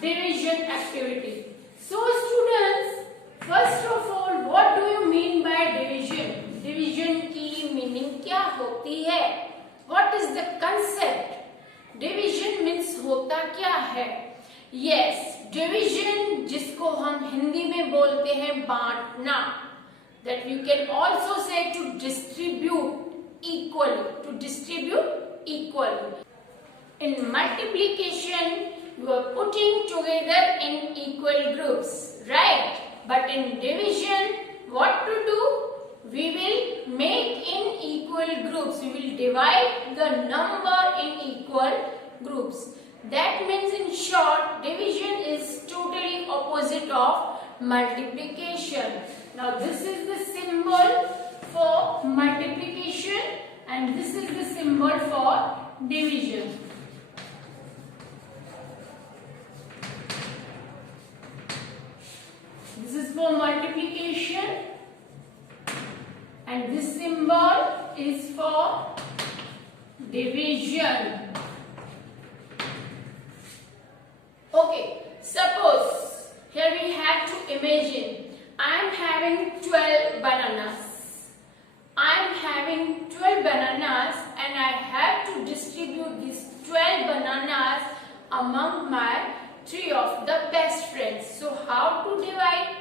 division activity. So students, first of all, what do you mean by division? Division की meaning क्या होती है? What is the concept? Division means होता क्या है? Yes, division जिसको हम हिंदी में बोलते हैं बांटना. That you can also say to distribute equally. To distribute equally. In multiplication, you are putting together in equal groups, right? But in division, what to do? We will make in equal groups. We will divide the number in equal groups. That means in short, division is totally opposite of multiplication. Now this is the symbol for multiplication and this is the symbol for division. This is for multiplication and this symbol is for division. Okay, suppose here we have to imagine I am having 12 bananas. I am having 12 bananas and I have to distribute these 12 bananas among my 3 of the best friends. So how to divide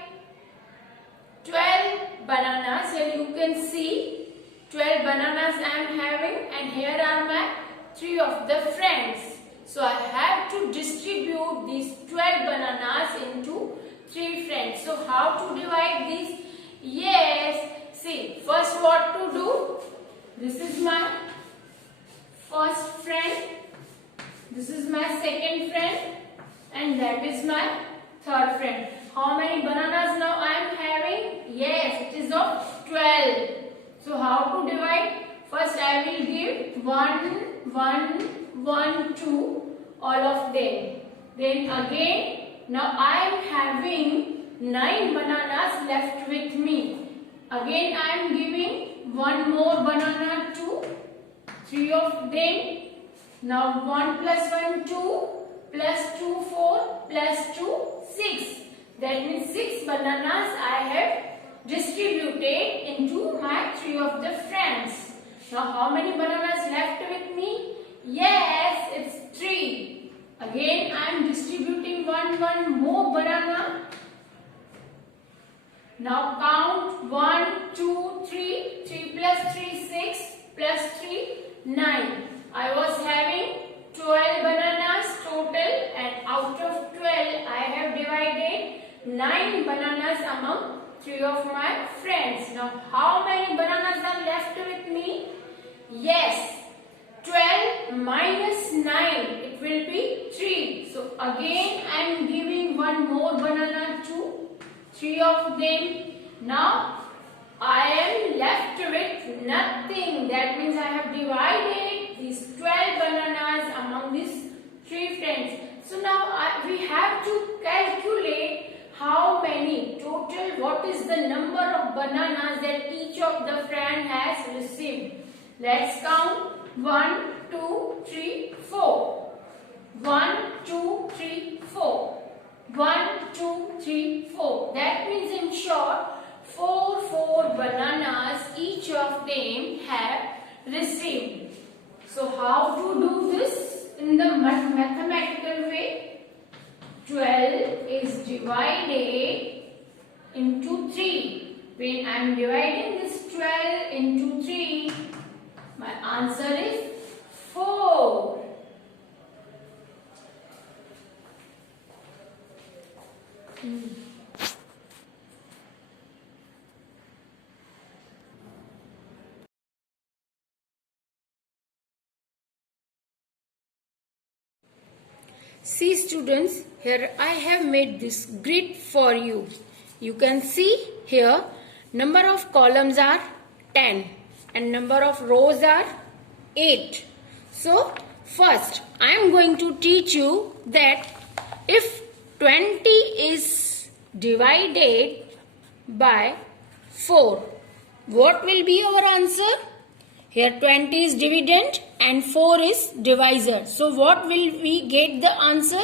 12 bananas? Here you can see 12 bananas I am having and here are my 3 of the friends. So I have to distribute these 12 bananas into 3 friends. So how to divide these? Yes, see, first what to do? This is my first friend. This is my second friend. And that is my third friend. How many bananas now I am having? Yes, it is of 12. So how to divide? First I will give 1, 1, 1, 2, all of them. Then again, now I am having 9 bananas left with me. Again I am giving 1 more banana to 3 of them. Now 1 plus 1, 2. Plus 2, 4, plus 2, 6. That means 6 bananas I have distributed into my 3 of the friends. Now how many bananas left with me? Yes, it's 3. Again I am distributing one more banana. Now count 1, 2, 3. 3 plus 3, 6. Plus 3, 9. I was having 12 bananas total and out of 12 I have divided 9 bananas among 3 of my friends. Now how many bananas are left with me? Yes, 12 minus 9, it will be 3. So again I am giving 1 more banana to 3 of them. Now I am left with nothing. That means I have divided these 12 bananas among these 3 friends. So now we have to calculate how many total, what is the number of bananas that each of the friend has received. Let's count 1, 2, 3, 4. 1, 2, 3, 4. 1, 2, 3, 4. That means in short, 4 bananas each of them have received. So how to do this in the mathematical way? 12 is divided into 3. When I am dividing this 12 into 3, my answer is 4. See students, here I have made this grid for you. You can see here number of columns are 10 and number of rows are 8. So first I am going to teach you that if 20 is divided by 4, what will be our answer? Here 20 is dividend and 4 is divisor. So what will we get the answer?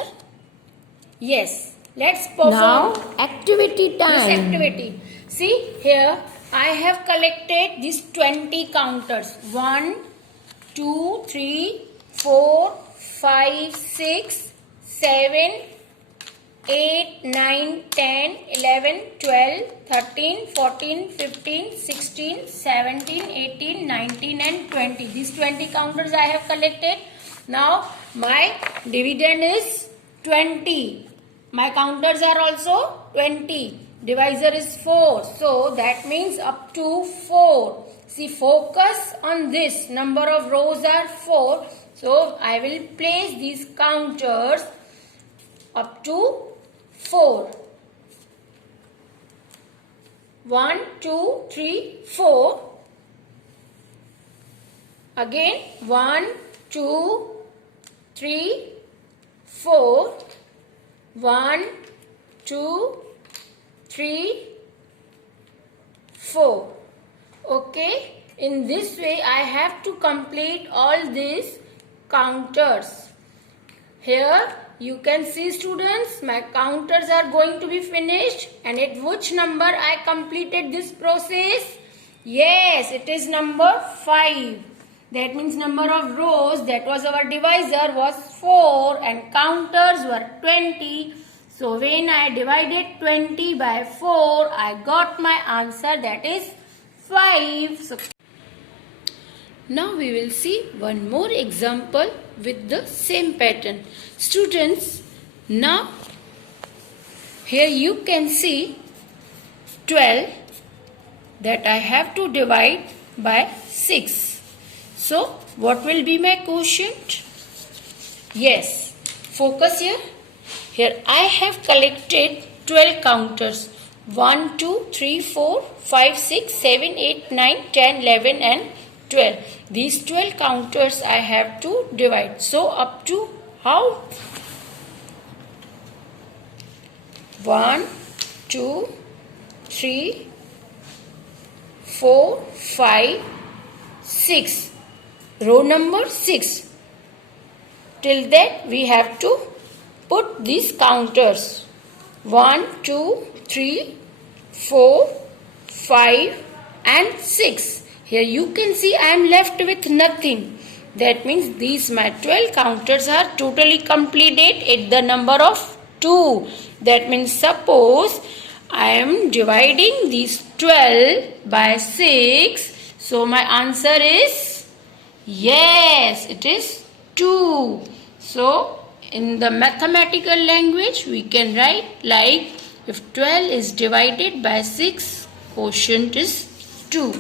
Yes, let's perform Now activity this time. activity. See here, I have collected these 20 counters. 1, 2, 3, 4, 5, 6, 7, 8, 9, 10, 11, 12, 13, 14, 15, 16, 17, 18, 19 and 20. These 20 counters I have collected. Now my dividend is 20. My counters are also 20. Divisor is 4. So that means up to 4. See, focus on this. Number of rows are 4. So I will place these counters up to 4. 1, 2, 3, 4. Again 1, 2, 3, 4. 1, 2, 3, 4. Okay. In this way I have to complete all these counters. Here you can see, students, my counters are going to be finished. And at which number I completed this process? Yes, it is number 5. That means number of rows, that was our divisor, was 4 and counters were 20. So when I divided 20 by 4, I got my answer, that is 5. So now we will see one more example with the same pattern. Students, now here you can see 12 that I have to divide by 6. So what will be my quotient? Yes, focus here. Here I have collected 12 counters. 1, 2, 3, 4, 5, 6, 7, 8, 9, 10, 11 and 12. These 12 counters I have to divide. So up to how? 1, 2, 3, 4, 5, 6. Row number 6. Till that we have to put these counters. 1, 2, 3, 4, 5 and 6. Here you can see I am left with nothing. That means these my 12 counters are totally completed at the number of 2. That means suppose I am dividing these 12 by 6. So my answer is, yes, it is 2. So in the mathematical language we can write like, if 12 is divided by 6, quotient is 2.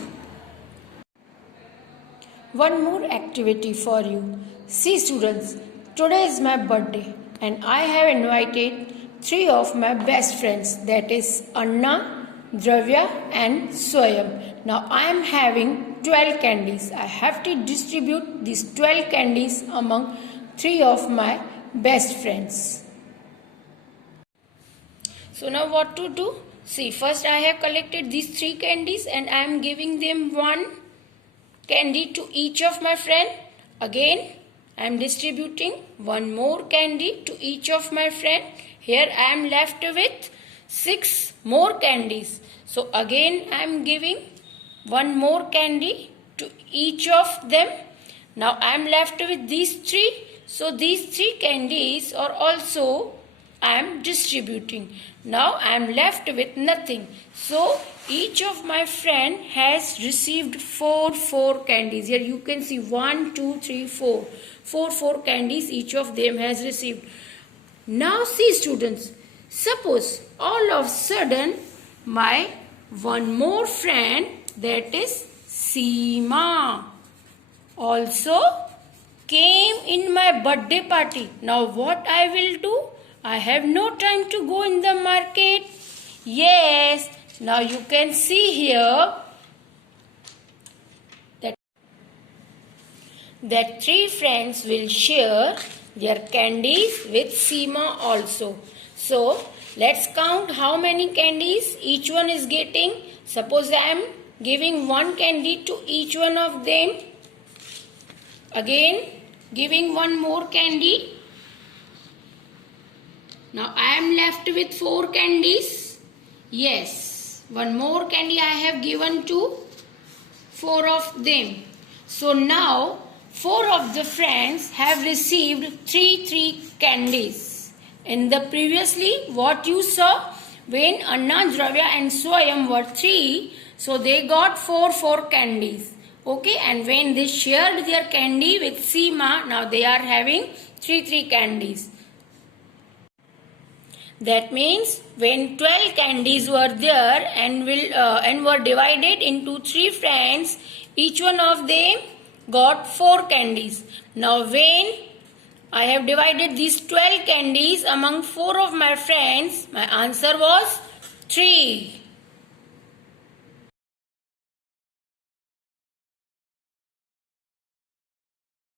One more activity for you. See students, today is my birthday and I have invited 3 of my best friends, that is Anna, Dravya and Swayam. Now I am having 12 candies. I have to distribute these 12 candies among 3 of my best friends. So now what to do? See, first I have collected these 3 candies and I am giving them 1 candy to each of my friend. Again I am distributing 1 more candy to each of my friend. Here I am left with 6 more candies. So again I am giving 1 more candy to each of them. Now I am left with these 3. So these 3 candies are also I am distributing. Now I am left with nothing. So each of my friend has received 4 candies. Here you can see 1, 2, 3, 4. 4 candies each of them has received. Now see students, suppose all of a sudden my one more friend, that is Seema, also came in my birthday party. Now what I will do? I have no time to go in the market. Yes, now you can see here that 3 friends will share their candies with Seema also. So let's count how many candies each one is getting. Suppose I am giving 1 candy to each one of them. Again giving 1 more candy. Now I am left with 4 candies. Yes, one more candy I have given to 4 of them. So now 4 of the friends have received 3 candies. In the previously what you saw, when Anna, Dravya and Swayam were 3, so they got 4 candies. Okay, and when they shared their candy with Seema, now they are having 3 candies. That means when 12 candies were there and were divided into 3 friends, each one of them got 4 candies. Now when I have divided these 12 candies among 4 of my friends, my answer was 3.